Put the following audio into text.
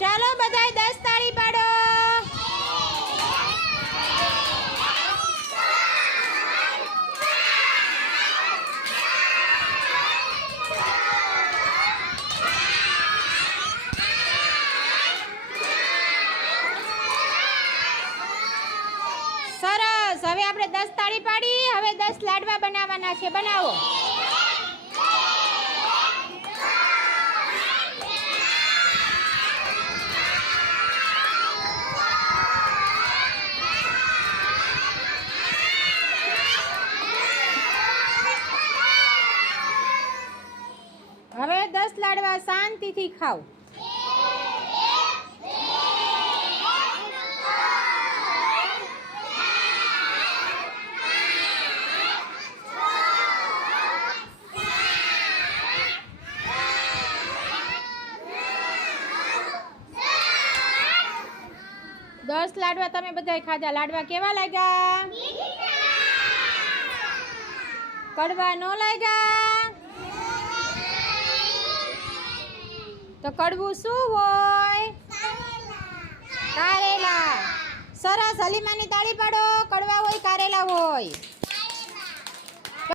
ચાલો બધાય 10 તાળી પાડો. સરસ. હવે આપણે 10 તાળી પાડી. હવે 10 લાડવા બનાવવાના છે. બનાવો. હવે 10 લાડવા શાંતિથી ખાઓ. દસ લાડવા તમે બધાય ખાધા. લાડવા કેવા લાગ્યા? કડવા નો લાગ્યા? તો કડવું શું હોય? કારેલા. સરસ. હલીમાની તાળી પાડો. કડવા હોય કારેલા હોય.